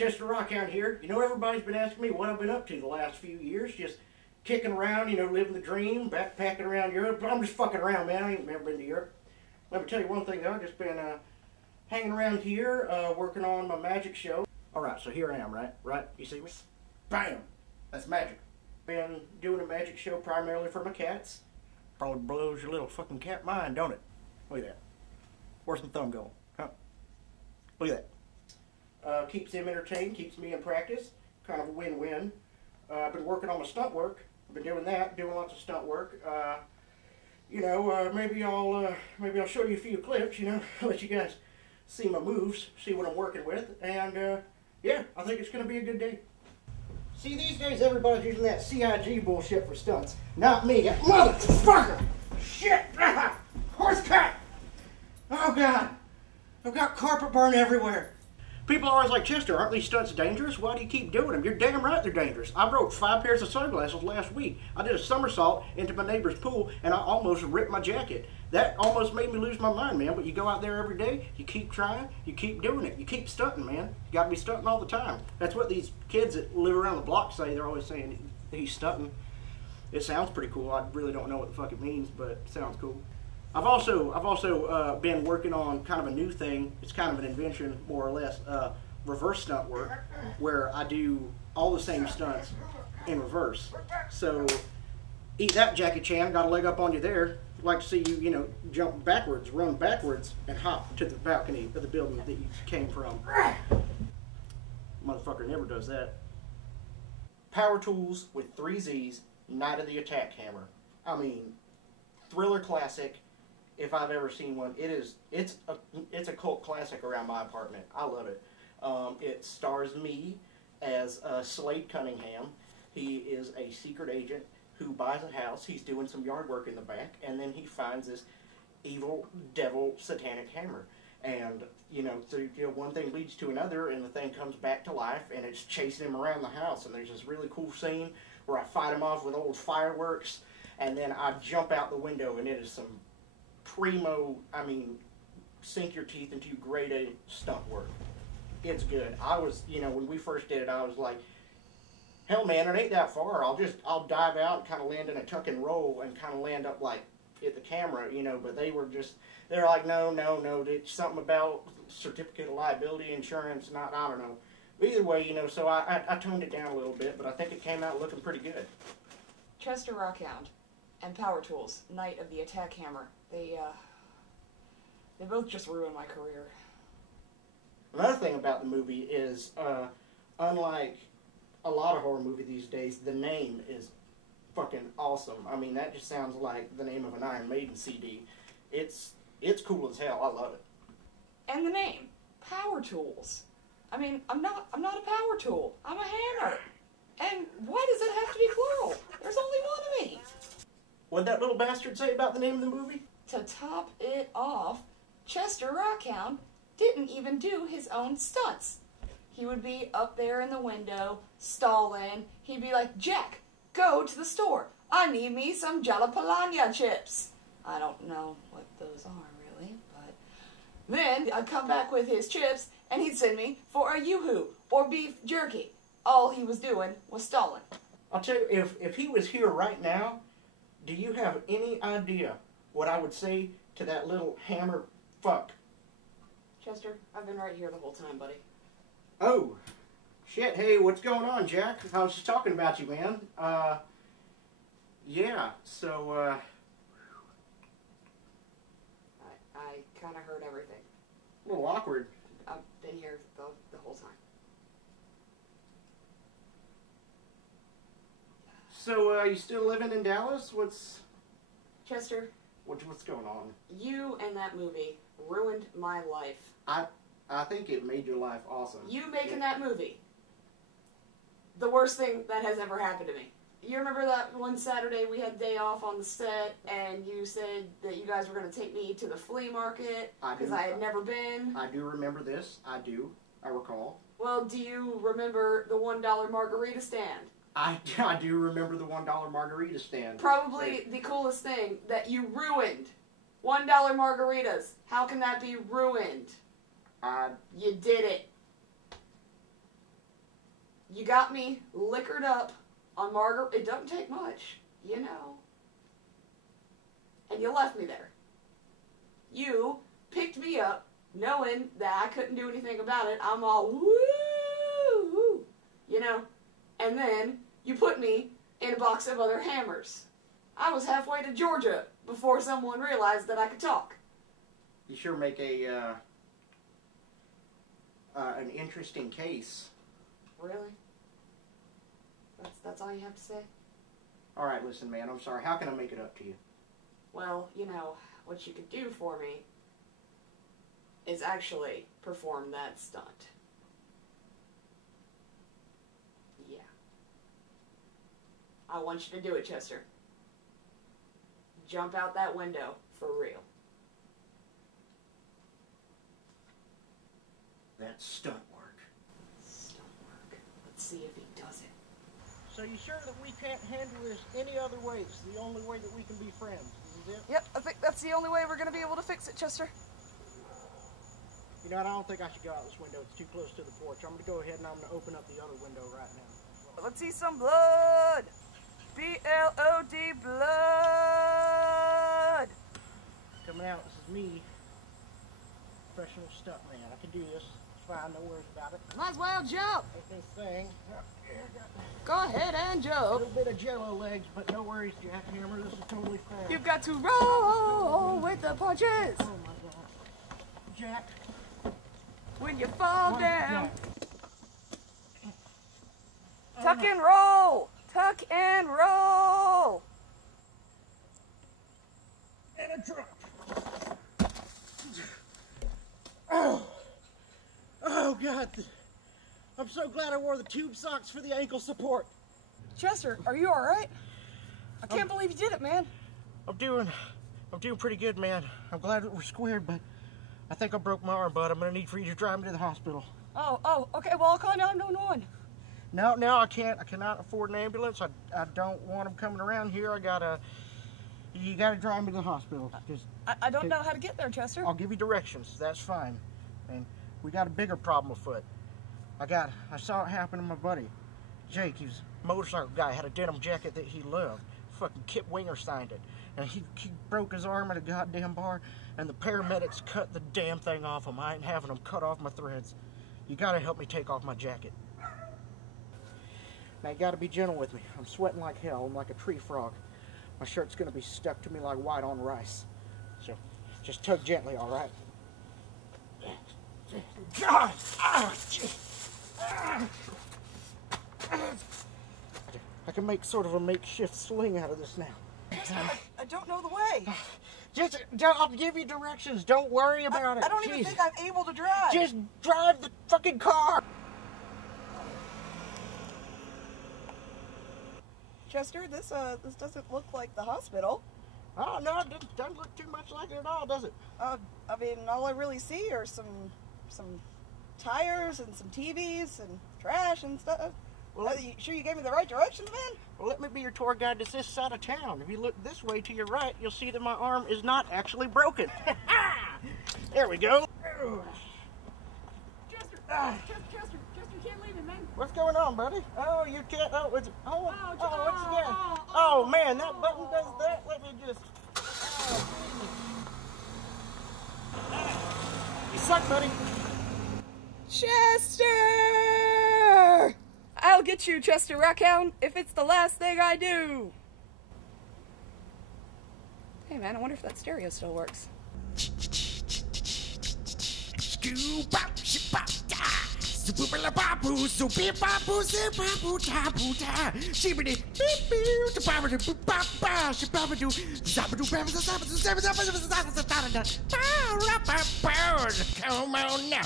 Chester Rockhound here. You know, everybody's been asking me what I've been up to the last few years. Just kicking around, you know, living the dream, backpacking around Europe. I'm just fucking around, man. I ain't never been to Europe. Let me tell you one thing, though. I've just been hanging around here, working on my magic show. Alright, so here I am, right? You see me? Bam! That's magic. Been doing a magic show primarily for my cats. Probably blows your little fucking cat mind, don't it? Look at that. Where's my thumb going? Huh? Look at that. Keeps them entertained, keeps me in practice. Kind of a win-win. I've been working on my stunt work. I've been doing that, doing lots of stunt work. You know, maybe I'll show you a few clips. You know, let you guys see my moves, see what I'm working with, and yeah, I think it's gonna be a good day. See, these days everybody's using that CIG bullshit for stunts. Not me. Motherfucker! Shit! Horse cat! Oh God! I've got carpet burn everywhere. People are always like, Chester, aren't these stunts dangerous? Why do you keep doing them? You're damn right they're dangerous. I broke 5 pairs of sunglasses last week. I did a somersault into my neighbor's pool and I almost ripped my jacket. That almost made me lose my mind, man. But you go out there every day, you keep trying, you keep doing it. You keep stunting, man. You got to be stunting all the time. That's what these kids that live around the block say. They're always saying he's stunting. It sounds pretty cool. I really don't know what the fuck it means, but it sounds cool. I've also been working on kind of a new thing. It's kind of an invention, more or less, reverse stunt work, where I do all the same stunts in reverse. So, eat that, Jackie Chan. Got a leg up on you there. I'd like to see you, you know, jump backwards, run backwards, and hop to the balcony of the building that you came from. Motherfucker never does that. Power Tools with 3 Z's, Night of the Attack Hammer. I mean, thriller classic. If I've ever seen one, it's a cult classic around my apartment. I love it. It stars me as Slade Cunningham. He is a secret agent who buys a house. He's doing some yard work in the back, and then he finds this evil devil satanic hammer. And you know, so, you know, one thing leads to another, and the thing comes back to life, and it's chasing him around the house. And there's this really cool scene where I fight him off with old fireworks, and then I jump out the window, and it is some primo, I mean, sink your teeth into grade A stunt work. It's good. I was, you know, when we first did it, I was like, hell man, it ain't that far. I'll dive out and kind of land in a tuck and roll and kind of land up like at the camera, you know, but they're like, no, it's something about certificate of liability insurance, I don't know. Either way, you know, so I toned it down a little bit, but I think it came out looking pretty good. Chester Rockhound and Power Tools, Night of the Attack Hammer. They both just ruined my career. Another thing about the movie is, unlike a lot of horror movies these days, the name is fucking awesome. I mean, that just sounds like the name of an Iron Maiden CD. It's cool as hell. I love it. And the name, Power Tools. I mean, I'm not a power tool. I'm a hammer. And why does it have to be plural? There's only one of me. What'd that little bastard say about the name of the movie? To top it off, Chester Rockhound didn't even do his own stunts. He would be up there in the window, stalling. He'd be like, Jack, go to the store. I need me some jalapeno chips. I don't know what those are, really, but... Then I'd come back with his chips, and he'd send me for a yoo-hoo or beef jerky. All he was doing was stalling. I'll tell you, if he was here right now, do you have any idea what I would say to that little hammer fuck? Chester, I've been right here the whole time, buddy. Oh, shit. Hey, what's going on, Jack? I was just talking about you, man. Yeah, so, I kind of heard everything. A little awkward. I've been here the whole time. So, you still living in Dallas? Chester? What's going on? You and that movie ruined my life. I think it made your life awesome. You making that movie. The worst thing that has ever happened to me. You remember that one Saturday we had day off on the set and you said that you guys were going to take me to the flea market because I had never been? I do remember this. I do. I recall. Well, do you remember the $1 margarita stand? I do remember the $1 margarita stand. Probably the coolest thing that you ruined. $1 margaritas. How can that be ruined? You did it. You got me liquored up on margarita. It doesn't take much, you know. And you left me there. You picked me up knowing that I couldn't do anything about it. I'm all woo, you know. And then you put me in a box of other hammers. I was halfway to Georgia before someone realized that I could talk. You sure make an interesting case. Really? That's all you have to say? All right, listen, man. I'm sorry. How can I make it up to you? Well, you know, what you could do for me is actually perform that stunt. Yeah. I want you to do it, Chester. Jump out that window for real. That's stunt work. Stunt work. Let's see if he does it. So you sure that we can't handle this any other way? It's the only way that we can be friends. Is it? Yep, I think that's the only way we're going to be able to fix it, Chester. You know what? I don't think I should go out this window. It's too close to the porch. I'm going to go ahead and I'm going to open up the other window right now. Let's see some blood. B-L-O-D, blood. Coming out, this is me. Professional stunt man. I can do this. It's fine. No worries about it. Might as well jump. Ain't no thing. Go ahead and A jump. little bit of jello legs, but no worries, Jackhammer. This is totally fine. You've got to roll with the punches. Oh my God. Jack. When you fall down. Jack. Tuck and roll. Tuck and roll. And a drop. Oh. Oh God. I'm so glad I wore the tube socks for the ankle support. Chester, are you all right? I can't believe you did it, man. I'm doing pretty good, man. I'm glad that we're squared, but I think I broke my arm, bud. I'm gonna need for you to drive me to the hospital. Oh, okay. Well, I'll call 911. No, I can't. I cannot afford an ambulance. I don't want them coming around here. You gotta drive me to the hospital. Just, I don't know how to get there, Chester. I'll give you directions. That's fine. And we got a bigger problem afoot. I saw it happen to my buddy, Jake. He was a motorcycle guy, had a denim jacket that he loved. Fucking Kip Winger signed it. And he broke his arm at a goddamn bar, and the paramedics cut the damn thing off him. I ain't having them cut off my threads. You gotta help me take off my jacket. Now you gotta be gentle with me. I'm sweating like hell. I'm like a tree frog. My shirt's gonna be stuck to me like white on rice. So just tug gently, all right? God! I can make sort of a makeshift sling out of this now. I don't know the way. I'll give you directions. Don't worry about it. I don't even think I'm able to drive. Just drive the fucking car. Chester, this doesn't look like the hospital. Oh, no, it doesn't look too much like it at all, does it? I mean, all I really see are some tires and some TVs and trash and stuff. Well, you sure you gave me the right directions, man? Well, let me be your tour guide to this side of town. If you look this way to your right, you'll see that my arm is not actually broken. There we go. Chester, Chester, you can't leave me, man. What's going on, buddy? Oh, you can't. Oh, what's again? Oh, man, that button does that. Let me just. You suck, buddy. Chester! I'll get you, Chester Rockhound, if it's the last thing I do. Hey, man, I wonder if that stereo still works. Come on now.